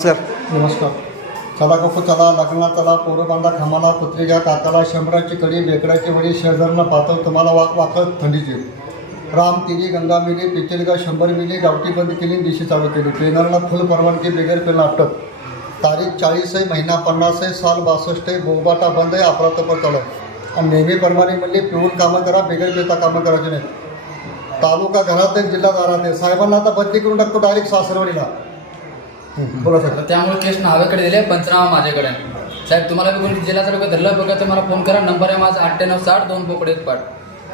Sir नमस्कार. चला गप्पू चला, लग्नाला चला, पोरं बांधा खामाला, कुत्री घ्या काकाला, शंभराची कडी, बेकडाची वडी, शेजारनं पातळ तुम्हाला वाकत थंडीची. राम तिरी, गंगा मिली, पिचलगा 100 मिली, गावठी बंद केली, दिशी चालू केली. ट्रेनरला फुल परवानगी, बेगर पेन अटक. तारीख 40 आहे, महिना 50 आहे, साल 62 आहे, बोबाटा बंद आहे, अपरातपर चालू आहे. आणि नेहमीप्रमाणे म्हणले पिऊन कामं करा, बेगर पेता कामं करायची नाही. तालुका घरात आहे, जिल्हा दारात आहे. साहेबांना आता बदली करून टाकतो डायरेक्ट सासरवाडीला. बोला साहेब. त्यामुळे केस नावेकडे दिले, पंचनामा माझ्याकडे आहे. साहेब तुम्हाला बी कोणी जिल्हा तालुका धरलं बघा तर मला फोन करा. नंबर आहे माझा 9860 2 बोकडे पाठ.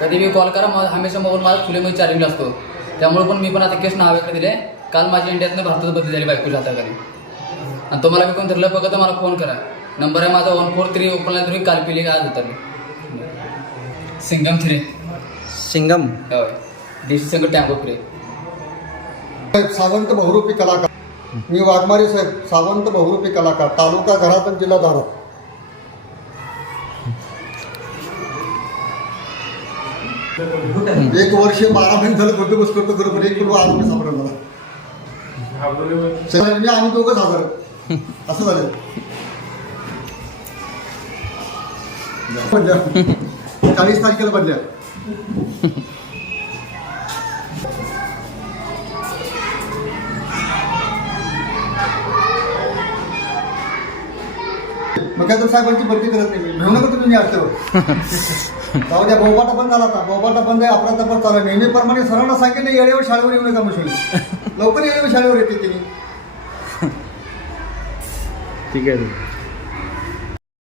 कधी बी कॉल करा. हमेशा मोबाईल माझा फुलेमध्ये चार्जिंगला असतो. त्यामुळे पण मी पण आता केस नावेकडे दिले. काल माझी इंडियातनं भारतात बदली झाली बायकोच्या हाताखाली. आणि तुम्हाला बी कोण धरलं बघा तर मला फोन करा. नंबर आहे माझा 143 ओपनला तुम्ही काल पिली आज उतरली. सिंगम फिरे सिंगम होय देशी संघ टँगो फिरे. सावंत बहुरूपी कलाकार. मी वाघमारे साहेब, सावंत बहुरूपी कलाकार, तालुका घरात आणि जिल्हा दारात. एक वर्ष 12 महिने झालं बंदोबस्त करतो बरोबर. एक किलो आरोग्य सापडलं मला. मी आम्ही दोघंच हजर असं झालं. 40 तारखेला बदल्या. मग काय तर साहेबांची बदली करत नाही. घेऊ नका तुम्ही अडचण. जाऊ द्या. बोबाटा बंद झाला आता. बोबाटा बंद आहे, अपराध चालू आहे. नेहमीप्रमाणे सरांना सांगितलं येळेवर शाळेवर येऊ नका मशून. लवकर येळेवर शाळेवर येते तिने. ठीक आहे.